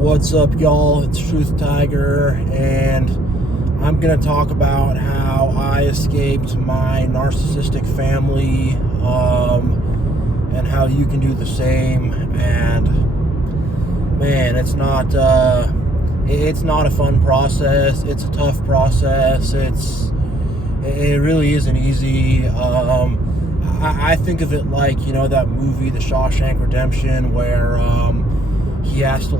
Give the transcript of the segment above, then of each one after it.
What's up, y'all? It's Truth Tiger, and I'm going to talk about how I escaped my narcissistic family, and how you can do the same. And man, it's not a fun process. It's a tough process. It really isn't easy. I think of it like, that movie, The Shawshank Redemption, where he has to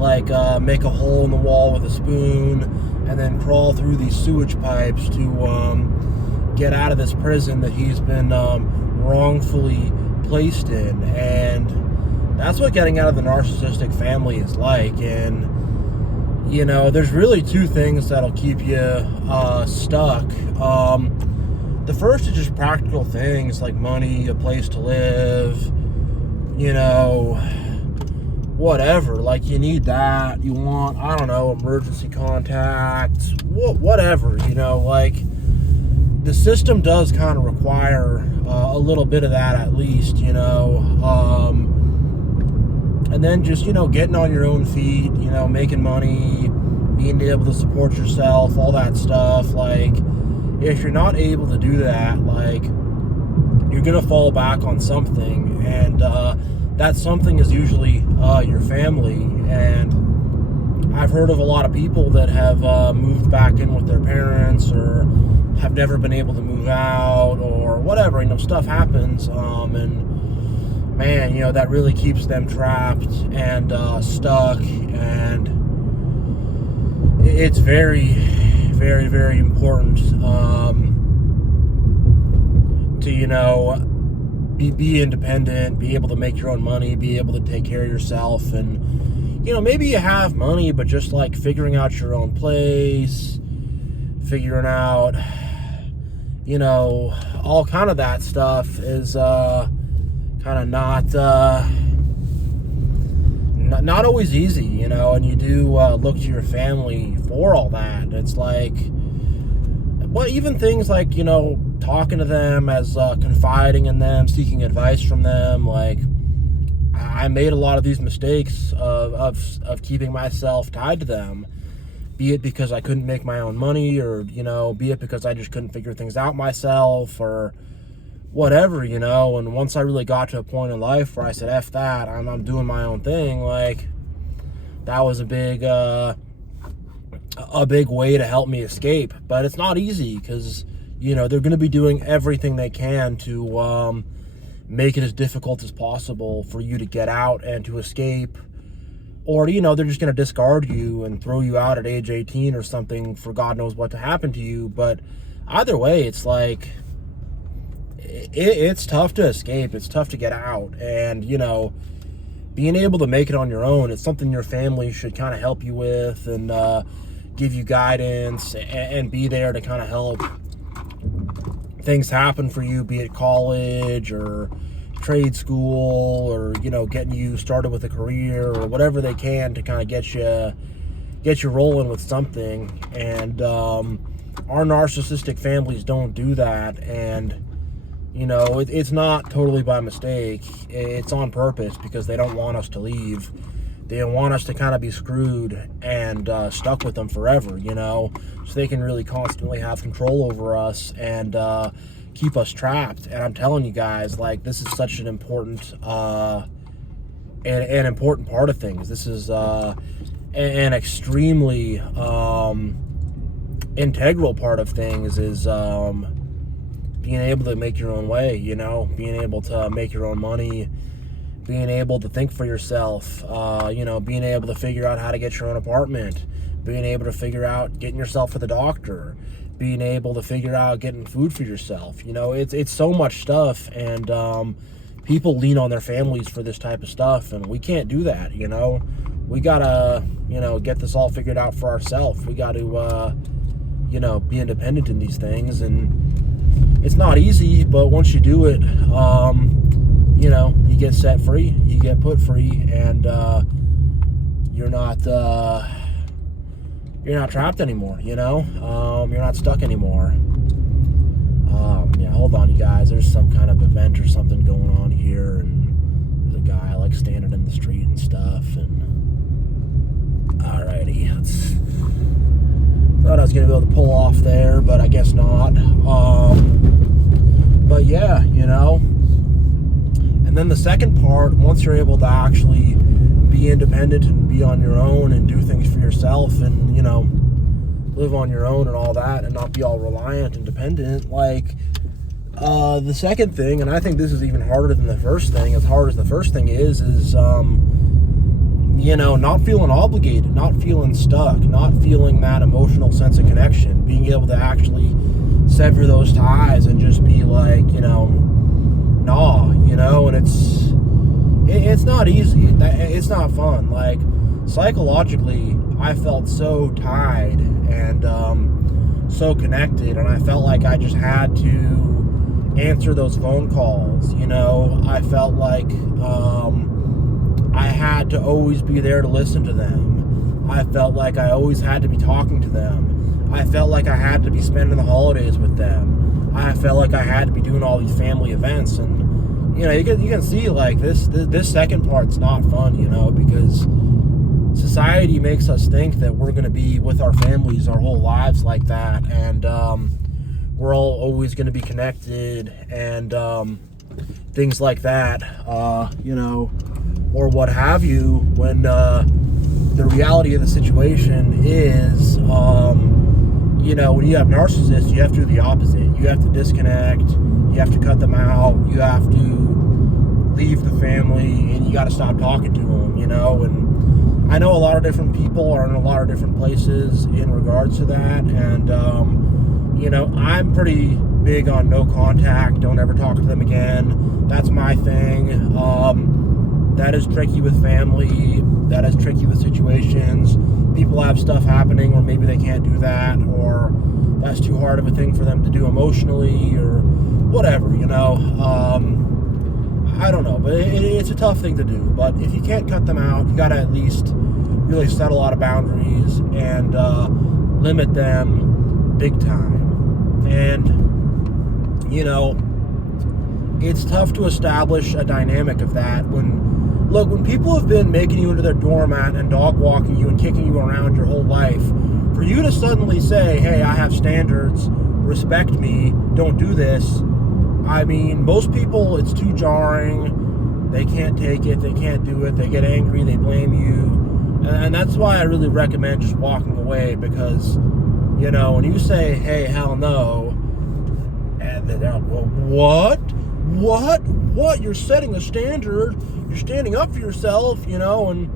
make a hole in the wall with a spoon and then crawl through these sewage pipes to get out of this prison that he's been wrongfully placed in. And that's what getting out of the narcissistic family is like. And there's really two things that'll keep you stuck. The first is just practical things like money, a place to live, whatever. Like, you need that. You want, emergency contacts, whatever, the system does kind of require a little bit of that at least, and then just, getting on your own feet, making money, being able to support yourself, all that stuff. If you're not able to do that, you're going to fall back on something, and that something is usually your family. And I've heard of a lot of people that have moved back in with their parents, or have never been able to move out, or whatever. Stuff happens, and man, that really keeps them trapped and stuck. And it's very, very, very important to be independent, be able to make your own money, be able to take care of yourself. And maybe you have money, but just figuring out your own place, figuring out all kind of that stuff is kind of not always easy, and you do look to your family for all that. It's even things like, talking to them, as confiding in them, seeking advice from them. I made a lot of these mistakes of keeping myself tied to them, be it because I couldn't make my own money, or, be it because I just couldn't figure things out myself, or whatever, and once I really got to a point in life where I said, F that, I'm doing my own thing, that was a big way to help me escape. But it's not easy, because, they're going to be doing everything they can to make it as difficult as possible for you to get out and to escape. Or, they're just going to discard you and throw you out at age 18 or something for God knows what to happen to you. But either way, it's it's tough to escape. It's tough to get out. And, being able to make it on your own, it's something your family should kind of help you with, and give you guidance, and be there to kind of help things happen for you, be it college or trade school, or, getting you started with a career, or whatever they can to kind of get you rolling with something. And our narcissistic families don't do that. And it's not totally by mistake. It's on purpose, because they don't want us to leave. They don't want us to kind of be screwed and stuck with them forever, so they can really constantly have control over us and keep us trapped. And I'm telling you guys, this is such an important an important part of things. This is an extremely integral part of things, is being able to make your own way, being able to make your own money, being able to think for yourself, being able to figure out how to get your own apartment, being able to figure out getting yourself to the doctor, being able to figure out getting food for yourself. It's so much stuff, and people lean on their families for this type of stuff, and we can't do that. We gotta, get this all figured out for ourselves. We got to, be independent in these things. And it's not easy, but once you do it, you get set free, you get put free, and you're not trapped anymore. You're not stuck anymore. Hold on, you guys. There's some kind of event or something going on here, and there's a guy standing in the street and stuff, and Alrighty, thought I was gonna be able to pull off there, but I guess not. But yeah, and then the second part, once you're able to actually be independent and be on your own and do things for yourself and, live on your own and all that and not be all reliant and dependent, the second thing, and I think this is even harder than the first thing, as hard as the first thing is not feeling obligated, not feeling stuck, not feeling that emotional sense of connection, being able to actually sever those ties and just be like, and it's not easy. It's not fun. Psychologically, I felt so tied and so connected, and I felt like I just had to answer those phone calls. I felt like I had to always be there to listen to them. I felt like I always had to be talking to them. I felt like I had to be spending the holidays with them. I felt like I had to be doing all these family events, and you can see this second part's not fun, because society makes us think that we're going to be with our families our whole lives like that, and we're all always going to be connected and things like that, or what have you, when the reality of the situation is, when you have narcissists, you have to do the opposite. You have to disconnect, you have to cut them out, you have to leave the family, and you got to stop talking to them, and I know a lot of different people are in a lot of different places in regards to that, and I'm pretty big on no contact, don't ever talk to them again. That's my thing. That is tricky with family, that is tricky with situations. People have stuff happening, or maybe they can't do that, or that's too hard of a thing for them to do emotionally, or whatever, I don't know, but it's a tough thing to do. But if you can't cut them out, you gotta at least really set a lot of boundaries and limit them big time. And it's tough to establish a dynamic of that when people have been making you into their doormat and dog walking you and kicking you around your whole life, for you to suddenly say, hey, I have standards, respect me, don't do this. I mean, most people, it's too jarring. They can't take it. They can't do it. They get angry. They blame you. And that's why I really recommend just walking away, because, when you say, hey, hell no, and they're like, well, what? You're setting a standard. You're standing up for yourself, and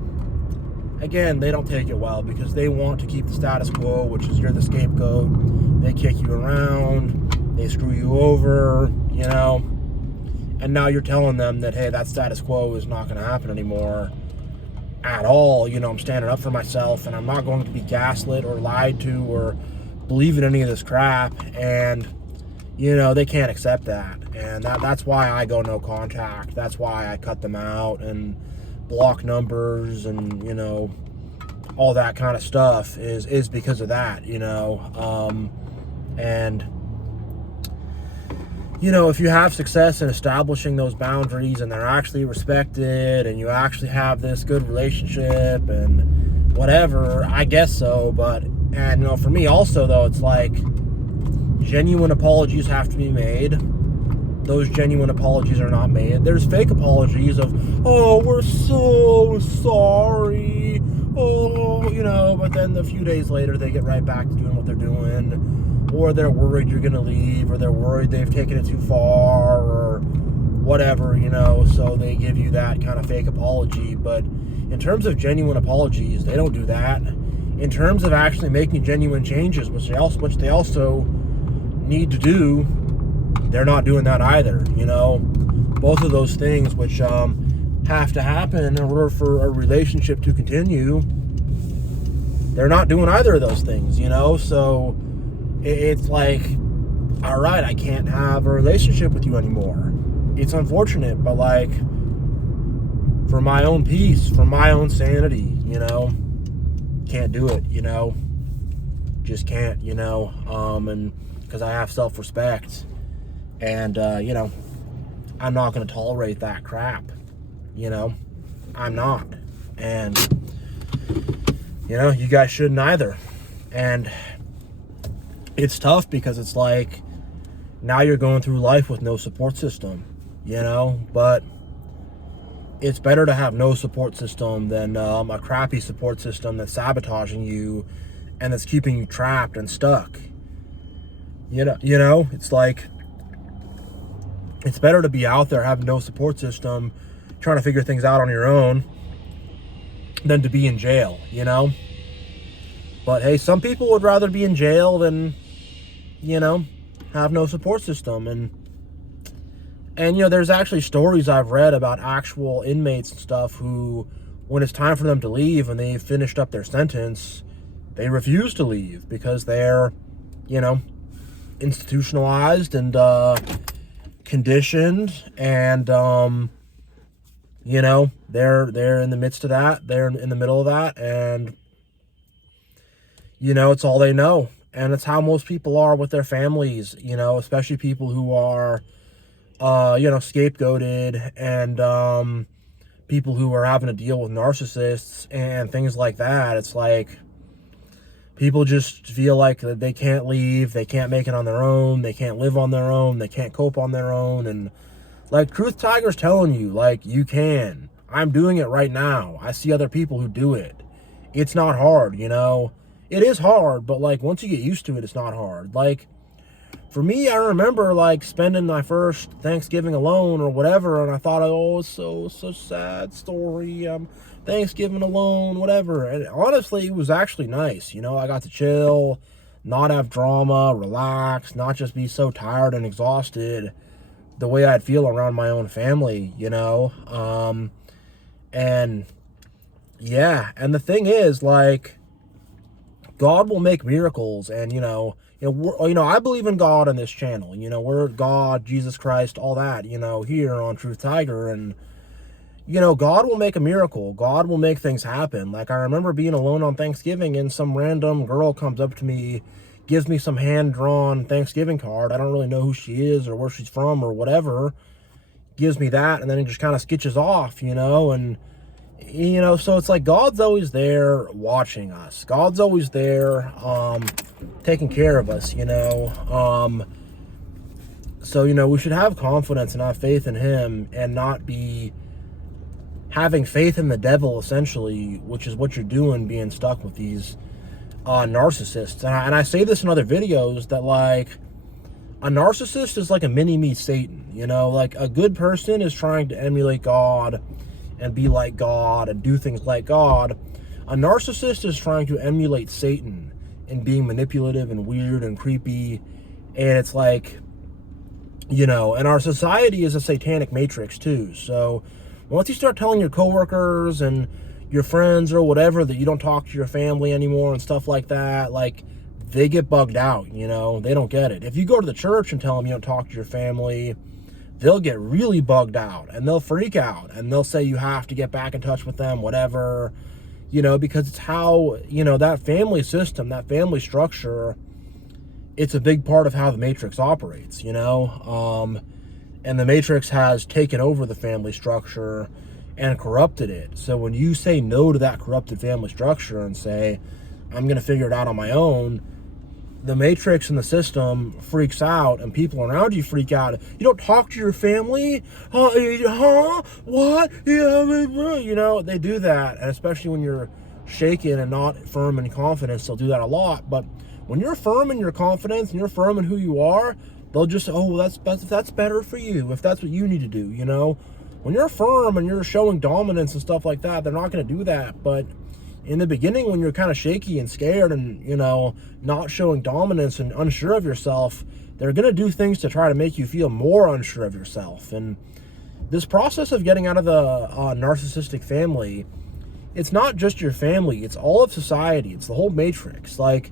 again, they don't take it well, because they want to keep the status quo, which is you're the scapegoat. They kick you around. They screw you over, and now you're telling them that, hey, that status quo is not going to happen anymore at all. I'm standing up for myself, and I'm not going to be gaslit or lied to or believe in any of this crap, and they can't accept that, and that's why I go no contact. That's why I cut them out and block numbers and all that kind of stuff is because of that, and if you have success in establishing those boundaries and they're actually respected and you actually have this good relationship and whatever, I guess so. But for me also, though, it's like genuine apologies have to be made. Those genuine apologies are not made. There's fake apologies of, oh, we're so sorry, but then a few days later they get right back to doing what they're doing, or they're worried you're gonna leave, or they're worried they've taken it too far, or whatever, so they give you that kind of fake apology. But in terms of genuine apologies, they don't do that. In terms of actually making genuine changes, which they also need to do, they're not doing that either. Both of those things, which have to happen in order for a relationship to continue, they're not doing either of those things. So it's like, all right, I can't have a relationship with you anymore. It's unfortunate, but for my own peace, for my own sanity, can't do it, just can't, and because I have self-respect, and I'm not going to tolerate that crap, I'm not. And You know, you guys shouldn't either. And it's tough because it's like, now you're going through life with no support system, you know, but it's better to have no support system than a crappy support system that's sabotaging you and that's keeping you trapped and stuck. You know, it's like, it's better to be out there having no support system, trying to figure things out on your own, than to be in jail, you know? But hey, some people would rather be in jail than, you know, have no support system. And you know, there's actually stories I've read about actual inmates and stuff who, when it's time for them to leave and they've finished up their sentence, they refuse to leave because they're, you know, institutionalized and conditioned, and you know, they're in the midst of that, they're in the middle of that, and you know, it's all they know. And it's how most people are with their families, you know, especially people who are you know, scapegoated, and people who are having to deal with narcissists and things like that. It's like, people just feel like that they can't leave, they can't make it on their own, they can't live on their own, they can't cope on their own. And like, Truth Tiger's telling you, like, you can. I'm doing it right now. I see other people who do it. It's not hard, you know. It is hard, but like, once you get used to it, it's not hard. Like, for me, I remember like spending my first Thanksgiving alone or whatever, and I thought, oh, it's such sad story. Thanksgiving alone, whatever. And honestly, it was actually nice. You know, I got to chill, not have drama, relax, not just be so tired and exhausted the way I'd feel around my own family, you know. And yeah, and the thing is, like, God will make miracles, and you know, I believe in God on this channel. You know, we're God, Jesus Christ, all that, you know, here on Truth Tiger. And you know, God will make a miracle. God will make things happen. Like, I remember being alone on Thanksgiving, and some random girl comes up to me, gives me some hand-drawn Thanksgiving card. I don't really know who she is or where she's from or whatever. Gives me that, and then it just kind of sketches off, you know. And you know, so it's like, God's always there watching us. God's always there taking care of us, you know. So, you know, we should have confidence and have faith in him, and not be having faith in the devil, essentially, which is what you're doing, being stuck with these narcissists. And I say this in other videos, that like, a narcissist is like a mini-me Satan, you know. Like, a good person is trying to emulate God and be like God and do things like God. A narcissist is trying to emulate Satan and being manipulative and weird and creepy. And it's like, you know, and our society is a satanic matrix too. So once you start telling your coworkers and your friends or whatever that you don't talk to your family anymore and stuff like that, like, they get bugged out, you know. They don't get it. If you go to the church and tell them you don't talk to your family, they'll get really bugged out, and they'll freak out, and they'll say you have to get back in touch with them, whatever, you know, because it's how, you know, that family system, that family structure, it's a big part of how the Matrix operates, you know. And the Matrix has taken over the family structure and corrupted it. So when you say no to that corrupted family structure and say, I'm going to figure it out on my own, the Matrix and the system freaks out, and people around you freak out. You don't talk to your family? Huh? What? You know, they do that. And especially when you're shaken and not firm in confidence, they'll do that a lot. But when you're firm in your confidence and you're firm in who you are, they'll just, oh, that's better for you, if that's what you need to do, you know? When you're firm and you're showing dominance and stuff like that, they're not going to do that. But in the beginning, when you're kind of shaky and scared and, you know, not showing dominance and unsure of yourself, they're going to do things to try to make you feel more unsure of yourself. And this process of getting out of the narcissistic family, it's not just your family, it's all of society, it's the whole matrix. Like,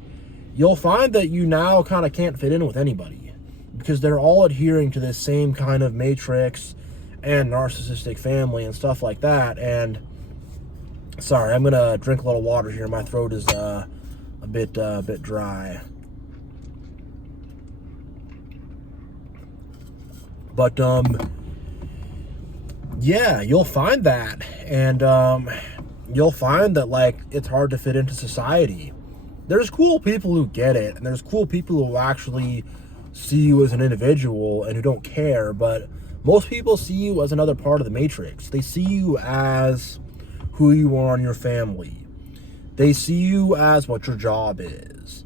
you'll find that you now kind of can't fit in with anybody because they're all adhering to this same kind of matrix and narcissistic family and stuff like that. And sorry, I'm gonna drink a little water here. My throat is a bit dry. But yeah, you'll find that, and you'll find that, like, it's hard to fit into society. There's cool people who get it, and there's cool people who actually see you as an individual and who don't care, but most people see you as another part of the matrix. They see you as who you are in your family. They see you as what your job is.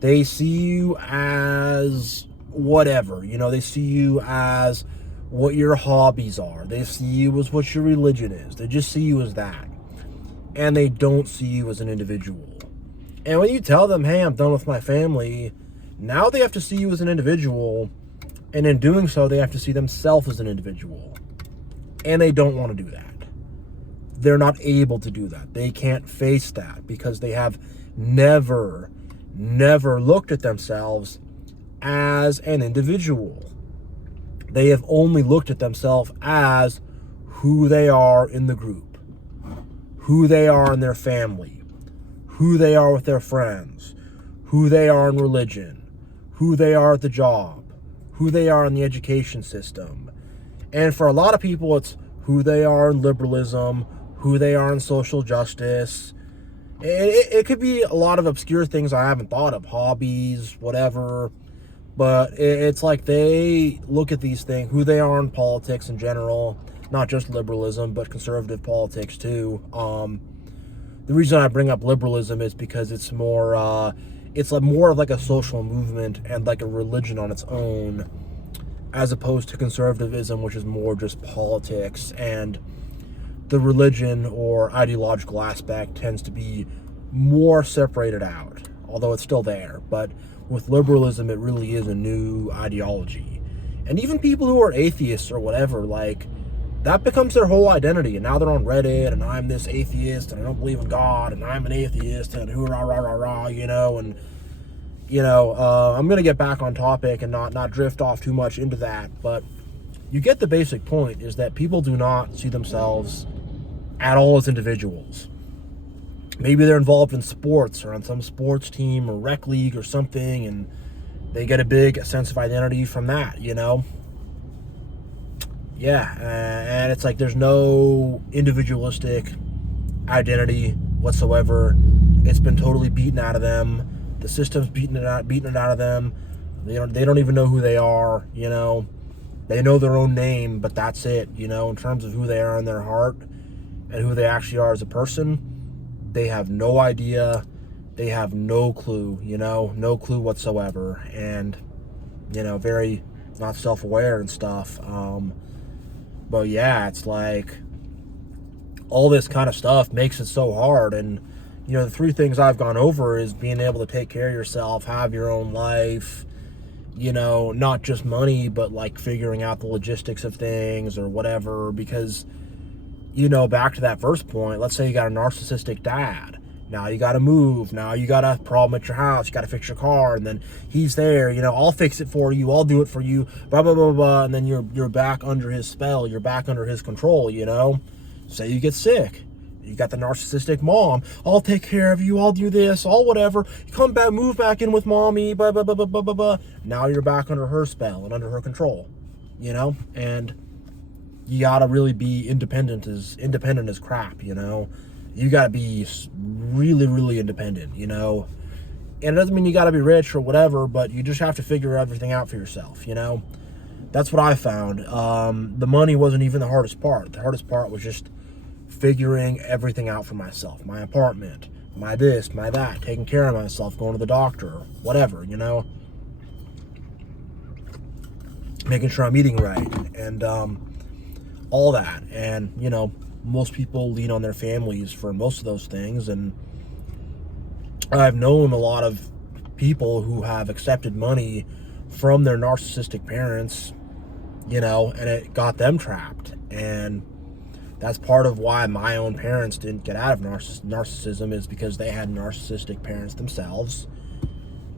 They see you as whatever, they see you as what your hobbies are. They see you as what your religion is. They just see you as that. And they don't see you as an individual. And when you tell them, hey, I'm done with my family, now they have to see you as an individual, and in doing so, they have to see themselves as an individual. And they don't want to do that. They're not able to do that. They can't face that because they have never looked at themselves as an individual. They have only looked at themselves as who they are in the group, who they are in their family, who they are with their friends, who they are in religion, who they are at the job, who they are in the education system. And for a lot of people, it's who they are in liberalism, who they are in social justice. It could be a lot of obscure things I haven't thought of, hobbies, whatever. But it's like they look at these things, who they are in politics in general, not just liberalism, but conservative politics too. The reason I bring up liberalism is because it's more, it's like more of like a social movement and like a religion on its own, as opposed to conservatism, which is more just politics, and the religion or ideological aspect tends to be more separated out, although it's still there. But with liberalism, it really is a new ideology. And even people who are atheists or whatever, like, that becomes their whole identity. And now they're on Reddit, and I'm this atheist, and I don't believe in God, and I'm an atheist, and hoorah, rah, rah, rah, and, I'm going to get back on topic and not drift off too much into that. But you get the basic point, is that people do not see themselves at all as individuals. Maybe they're involved in sports or on some sports team or rec league or something, and they get a big sense of identity from that, Yeah, and it's like there's no individualistic identity whatsoever. It's been totally beaten out of them. The system's beaten it out of them. They don't even know who they are, They know their own name, but that's it, in terms of who they are in their heart and who they actually are as a person. They have no idea. They have no clue, no clue whatsoever. And, very not self-aware and stuff. But yeah, it's like all this kind of stuff makes it so hard. And, the three things I've gone over is being able to take care of yourself, have your own life, not just money, but like figuring out the logistics of things or whatever. Because, back to that first point, let's say you got a narcissistic dad. Now you got to move. Now you got a problem at your house. You got to fix your car. And then he's there, I'll fix it for you. I'll do it for you. Blah, blah, blah, blah. And then you're back under his spell. You're back under his control, Say you get sick. You got the narcissistic mom. I'll take care of you. I'll do this. I'll whatever. You come back, move back in with mommy. Blah, blah, blah, blah, blah, blah, blah. Now you're back under her spell and under her control, And you gotta really be independent as crap, You gotta be really, really independent, And it doesn't mean you gotta be rich or whatever, but you just have to figure everything out for yourself, That's what I found. The money wasn't even the hardest part. The hardest part was just figuring everything out for myself. My apartment, my this, my that, taking care of myself, going to the doctor, whatever, Making sure I'm eating right, and all that. And, most people lean on their families for most of those things. And I've known a lot of people who have accepted money from their narcissistic parents, and it got them trapped. And that's part of why my own parents didn't get out of narcissism, is because they had narcissistic parents themselves.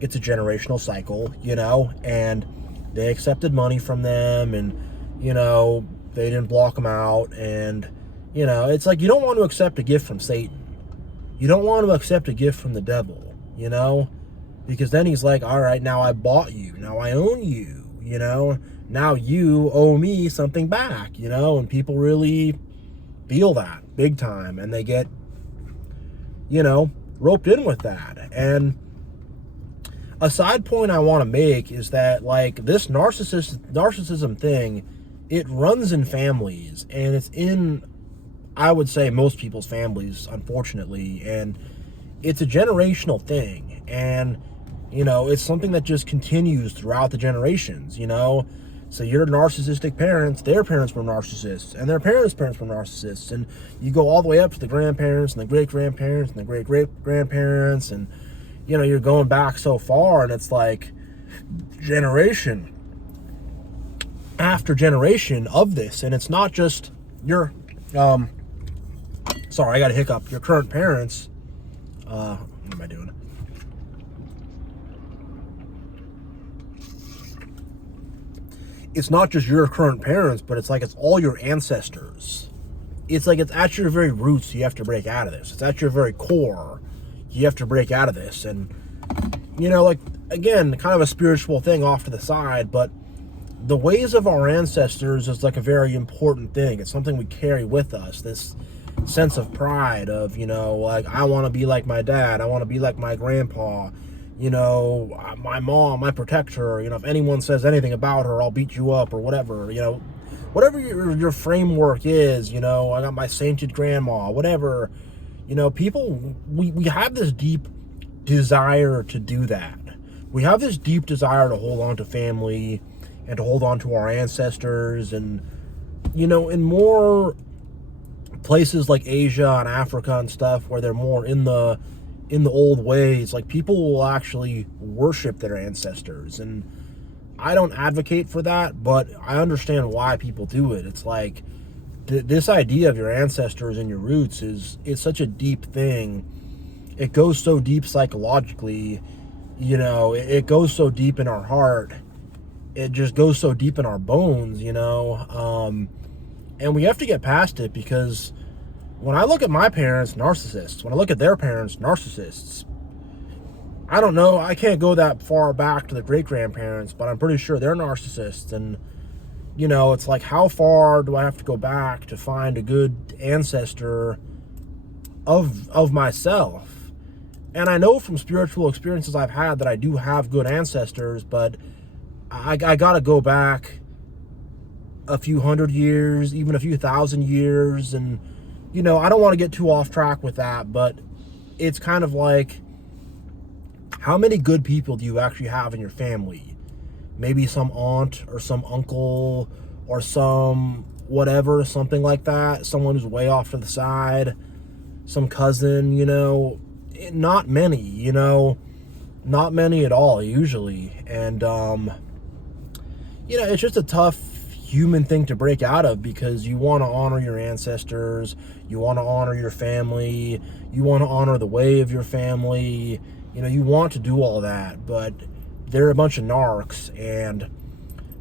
It's a generational cycle, and they accepted money from them, and, they didn't block them out. And, it's like, you don't want to accept a gift from Satan. You don't want to accept a gift from the devil, because then he's like, all right, now I bought you. Now I own you, now you owe me something back, and people really feel that big time, and they get roped in with that. And a side point I want to make is that, like, this narcissism thing, it runs in families, and it's in, I would say, most people's families, unfortunately, and it's a generational thing, and it's something that just continues throughout the generations. So your narcissistic parents, their parents were narcissists, and their parents' parents were narcissists, and you go all the way up to the grandparents and the great-grandparents and the great-great-grandparents, and you're going back so far, and it's like generation after generation of this. And it's not just your sorry, I got a hiccup, your current parents. What am I doing? It's not just your current parents, but it's like it's all your ancestors. It's like it's at your very roots you have to break out of this. It's at your very core you have to break out of this. And like, again, kind of a spiritual thing off to the side, but the ways of our ancestors is like a very important thing. It's something we carry with us, this sense of pride of, like, I want to be like my dad, I want to be like my grandpa, my mom, my protector, if anyone says anything about her, I'll beat you up, or whatever, whatever your framework is. I got my sainted grandma, whatever. People, we have this deep desire to do that. We have this deep desire to hold on to family and to hold on to our ancestors. And, in more places like Asia and Africa and stuff, where they're more in the old ways, like, people will actually worship their ancestors. And I don't advocate for that, but I understand why people do it. It's like, this idea of your ancestors and your roots is such a deep thing. It goes so deep psychologically, it goes so deep in our heart. It just goes so deep in our bones, and we have to get past it, because when I look at my parents, narcissists. When I look at their parents, narcissists. I don't know, I can't go that far back to the great-grandparents, but I'm pretty sure they're narcissists. And it's like, how far do I have to go back to find a good ancestor of myself? And I know from spiritual experiences I've had that I do have good ancestors, but I gotta go back a few hundred years, even a few thousand years. And, I don't want to get too off track with that, but it's kind of like, how many good people do you actually have in your family? Maybe some aunt or some uncle or some whatever, something like that. Someone who's way off to the side, some cousin, not many, not many at all usually. And, it's just a tough human thing to break out of, because you want to honor your ancestors, you want to honor your family, you want to honor the way of your family, you want to do all that, but they're a bunch of narcs, and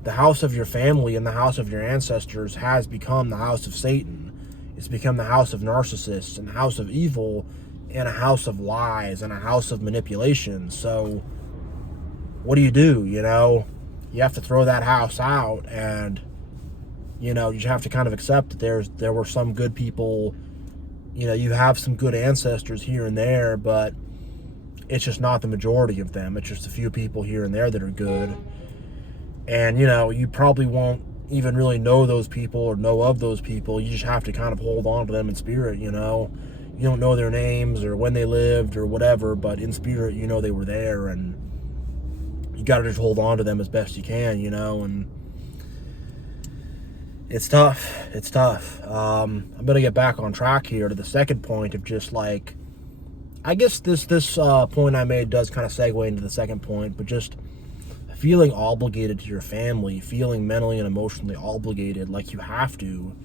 the house of your family and the house of your ancestors has become the house of Satan. It's become the house of narcissists and the house of evil and a house of lies and a house of manipulation. So what do? You have to throw that house out, and you just have to kind of accept that there were some good people. You have some good ancestors here and there, but it's just not the majority of them. It's just a few people here and there that are good. And, you probably won't even really know those people or know of those people. You just have to kind of hold on to them in spirit, You don't know their names or when they lived or whatever, but in spirit, they were there, and you got to just hold on to them as best you can, and it's tough. It's tough. I'm going to get back on track here to the second point of just like, I guess this point I made does kind of segue into the second point, but just feeling obligated to your family, feeling mentally and emotionally obligated, like you have to.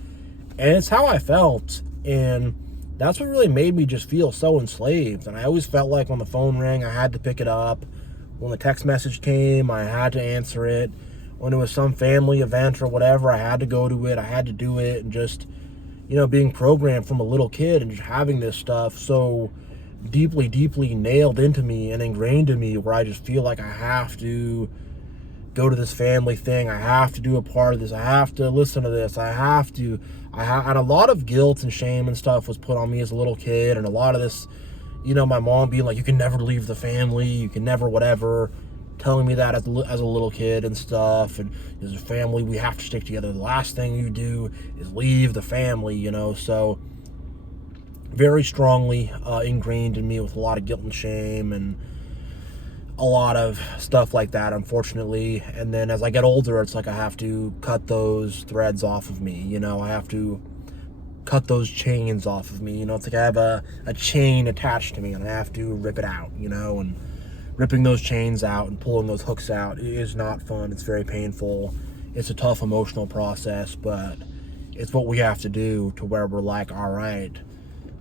And it's how I felt, and that's what really made me just feel so enslaved. And I always felt like when the phone rang, I had to pick it up. When the text message came, I had to answer it. When it was some family event or whatever, I had to go to it, I had to do it. And just, being programmed from a little kid and just having this stuff so deeply nailed into me and ingrained in me, where I just feel like I have to go to this family thing, I have to do a part of this, I have to listen to this, and a lot of guilt and shame and stuff was put on me as a little kid, and a lot of this, you know, my mom being like, you can never leave the family, you can never whatever, telling me that as a little kid and stuff, and as a family, we have to stick together. The last thing you do is leave the family, you know, so very strongly ingrained in me with a lot of guilt and shame and a lot of stuff like that, unfortunately. And then as I get older, it's like I have to cut those threads off of me, you know, I have to cut those chains off of me, you know, it's like I have a chain attached to me and I have to rip it out, you know, and ripping those chains out and pulling those hooks out is not fun. It's very painful. It's a tough emotional process, but it's what we have to do to where we're like, all right,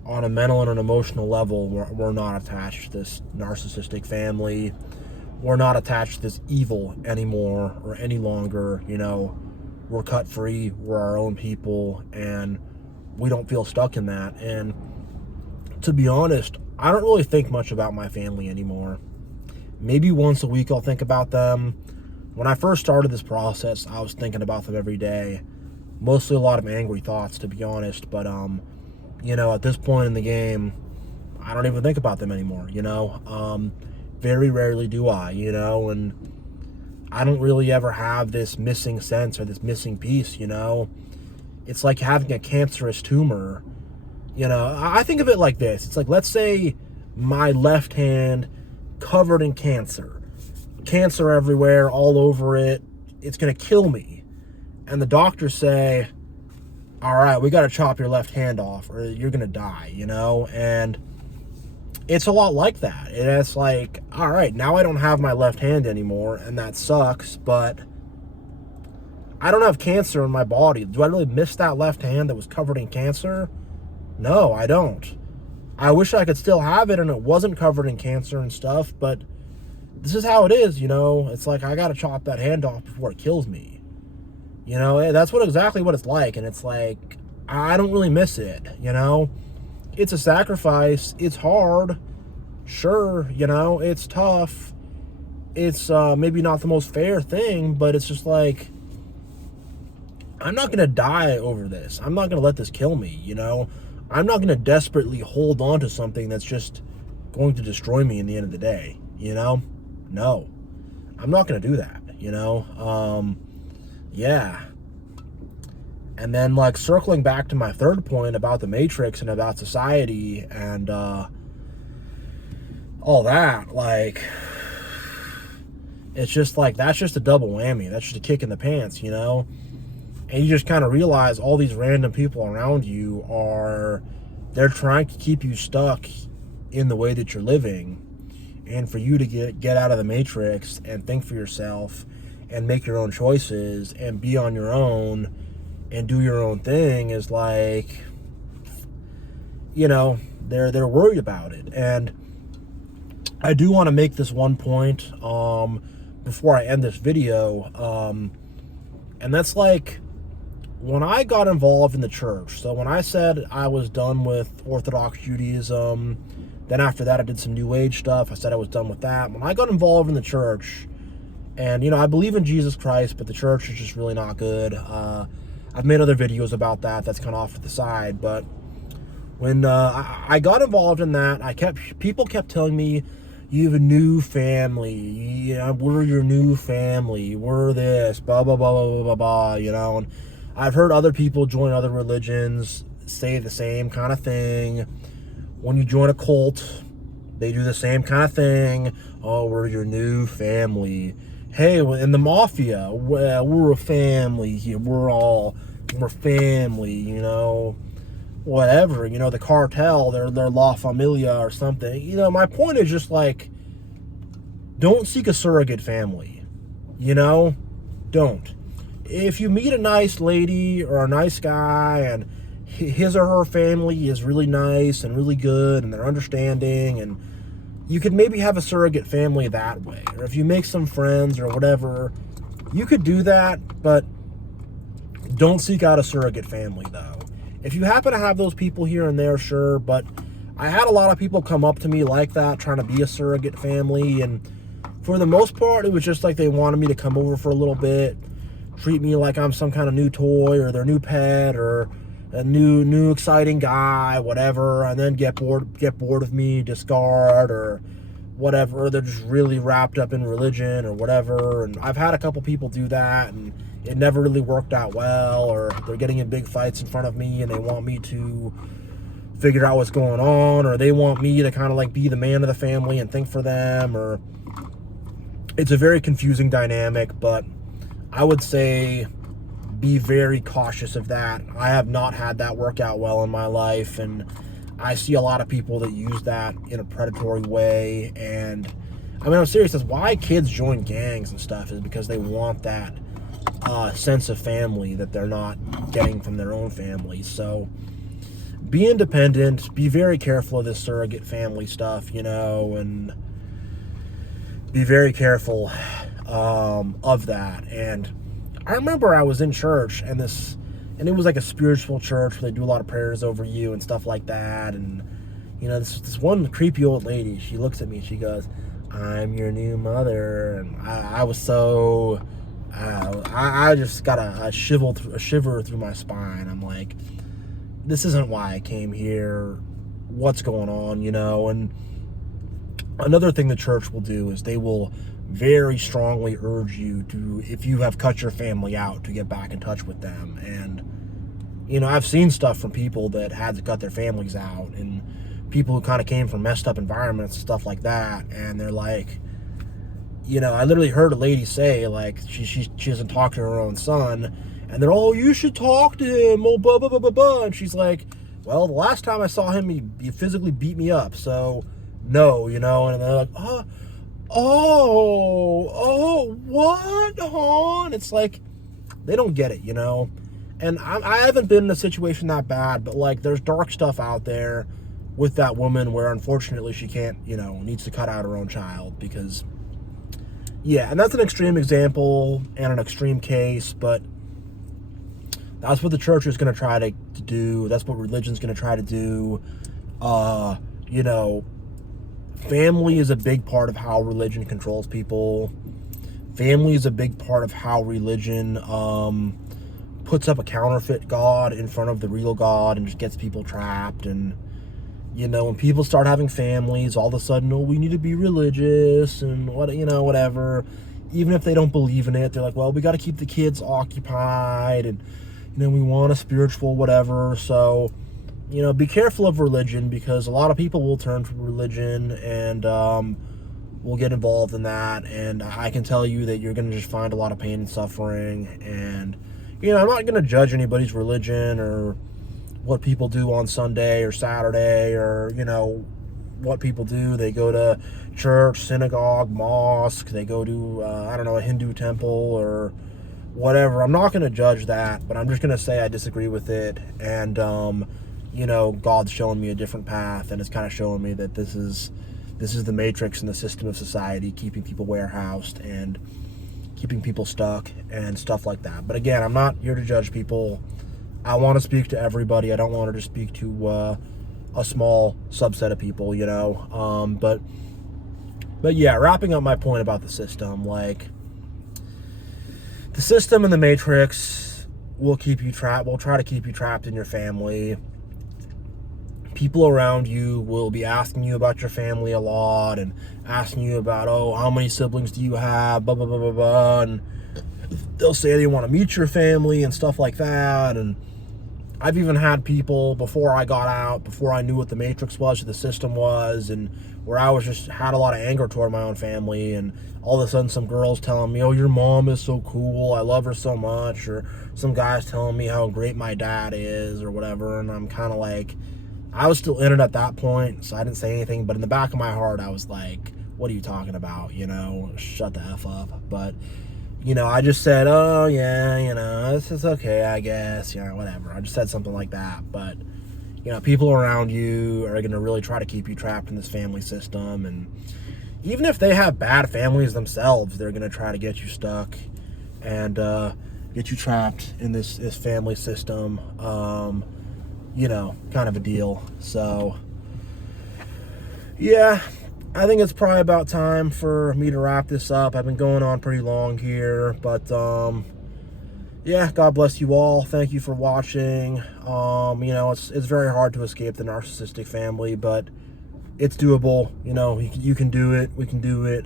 on a mental and an emotional level, we're not attached to this narcissistic family. We're not attached to this evil anymore or any longer, you know. We're cut free. We're our own people, and we don't feel stuck in that. And to be honest, I don't really think much about my family anymore. Maybe once a week I'll think about them. When I first started this process, I was thinking about them every day. Mostly a lot of angry thoughts, to be honest, but you know, at this point in the game, I don't even think about them anymore, you know. Very rarely do I, you know, and I don't really ever have this missing sense or this missing piece, you know. It's like having a cancerous tumor, you know. I think of it like this. It's like, let's say my left hand covered in cancer everywhere, all over it. It's going to kill me. And the doctors say, all right, we got to chop your left hand off or you're going to die, you know? And it's a lot like that. And it's like, all right, now I don't have my left hand anymore, and that sucks, but I don't have cancer in my body. Do I really miss that left hand that was covered in cancer? No, I don't. I wish I could still have it and it wasn't covered in cancer and stuff, but this is how it is, you know? It's like, I got to chop that hand off before it kills me. You know, that's exactly what it's like. And it's like, I don't really miss it, you know? It's a sacrifice. It's hard. Sure, you know, it's tough. It's maybe not the most fair thing, but it's just like, I'm not going to die over this. I'm not going to let this kill me, you know? I'm not going to desperately hold on to something that's just going to destroy me in the end of the day, you know? No. I'm not going to do that, you know? Yeah. And then, like, circling back to my third point about the Matrix and about society and all that, like, it's just like, that's just a double whammy. That's just a kick in the pants, you know? And you just kind of realize all these random people around you they're trying to keep you stuck in the way that you're living. And for you to get out of the Matrix and think for yourself and make your own choices and be on your own and do your own thing is like, you know, they're worried about it. And I do want to make this one point before I end this video, and that's like, when I got involved in the church, so when I said I was done with Orthodox Judaism, then after that I did some New Age stuff, I said I was done with that. When I got involved in the church, and, you know, I believe in Jesus Christ, but the church is just really not good. I've made other videos about that. That's kind of off to the side. But when I got involved in that, people kept telling me, you have a new family. Yeah, we're your new family. We're this, blah, blah, blah, blah, blah, blah, blah, you know. And I've heard other people join other religions say the same kind of thing. When you join a cult, they do the same kind of thing. Oh, we're your new family. Hey, in the mafia, well, we're a family here. We're family, you know. Whatever, you know, the cartel, they're La Familia or something. You know, my point is just like, don't seek a surrogate family. You know? Don't. If you meet a nice lady or a nice guy and his or her family is really nice and really good and they're understanding, and you could maybe have a surrogate family that way. Or if you make some friends or whatever, you could do that, but don't seek out a surrogate family, though. If you happen to have those people here and there, sure, but I had a lot of people come up to me like that, trying to be a surrogate family, and for the most part, it was just like they wanted me to come over for a little bit, treat me like I'm some kind of new toy or their new pet, or a new exciting guy, whatever, and then get bored of me, discard, or whatever. They're just really wrapped up in religion or whatever. And I've had a couple people do that, and it never really worked out well, or they're getting in big fights in front of me and they want me to figure out what's going on, or they want me to kind of like be the man of the family and think for them, or it's a very confusing dynamic. But I would say be very cautious of that. I have not had that work out well in my life, and I see a lot of people that use that in a predatory way. And I mean, I'm serious. That's why kids join gangs and stuff, is because they want that sense of family that they're not getting from their own family. So be independent, be very careful of this surrogate family stuff, and be very careful of that. And I remember I was in church, and it was like a spiritual church where they do a lot of prayers over you and stuff like that. And this one creepy old lady, she looks at me and she goes, "I'm your new mother." And I was so I just got a shiver through my spine. I'm like, this isn't why I came here. What's going on, And another thing the church will do is they will very strongly urge you to, if you have cut your family out, to get back in touch with them. And I've seen stuff from people that had to cut their families out, and people who kind of came from messed up environments and stuff like that, and they're like, I literally heard a lady say, like, she doesn't talk to her own son, and they're, "Oh, you should talk to him, oh, blah, blah, blah, blah, blah." And she's like, "Well, the last time I saw him, he physically beat me up, so no," and they're like, oh, what, hon? It's like, they don't get it, And I haven't been in a situation that bad, but like, there's dark stuff out there with that woman where unfortunately she can't, needs to cut out her own child because, yeah, and that's an extreme example and an extreme case, but that's what the church is going to try to do. That's what religion's going to try to do. Family is a big part of how religion controls people. Family is a big part of how religion puts up a counterfeit God in front of the real God and just gets people trapped. And, when people start having families, all of a sudden, oh, we need to be religious and whatever. Even if they don't believe in it, they're like, well, we got to keep the kids occupied, and, we want a spiritual whatever. So, be careful of religion, because a lot of people will turn to religion and will get involved in that. And I can tell you that you're going to just find a lot of pain and suffering. And, I'm not going to judge anybody's religion or what people do on Sunday or Saturday, or, what people do. They go to church, synagogue, mosque. They go to, a Hindu temple or whatever. I'm not going to judge that, but I'm just going to say I disagree with it. And, God's showing me a different path, and it's kind of showing me that this is the matrix and the system of society, keeping people warehoused and keeping people stuck and stuff like that. But again, I'm not here to judge people. I want to speak to everybody. I don't want to just speak to a small subset of people, But yeah, wrapping up my point about the system, like, the system and the matrix will keep you trapped. Will try to keep you trapped in your family. People around you will be asking you about your family a lot, and asking you about, oh, how many siblings do you have, blah, blah, blah, blah, blah. And they'll say they want to meet your family and stuff like that. And I've even had people, before I got out, before I knew what the matrix was, or the system was, and where I was just had a lot of anger toward my own family, and all of a sudden some girls telling me, oh, your mom is so cool, I love her so much, or some guys telling me how great my dad is or whatever. And I'm kind of like, I was still in it at that point, so I didn't say anything, but in the back of my heart I was like, what are you talking about, shut the F up. But I just said, oh yeah, it's okay, I guess, whatever. I just said something like that. But people around you are going to really try to keep you trapped in this family system, and even if they have bad families themselves, they're going to try to get you stuck and get you trapped in this family system. Kind of a deal. So yeah, I think it's probably about time for me to wrap this up. I've been going on pretty long here, but yeah, God bless you all. Thank you for watching. You know, it's very hard to escape the narcissistic family, but it's doable. You know, you can do it. We can do it.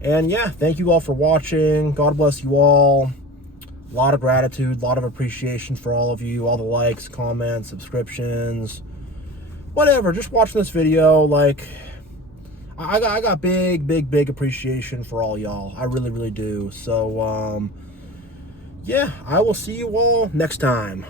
And yeah, thank you all for watching. God bless you all. A lot of gratitude, a lot of appreciation for all of you, all the likes, comments, subscriptions, whatever. Just watching this video, like, I got big appreciation for all y'all. I really do. So, yeah, I will see you all next time.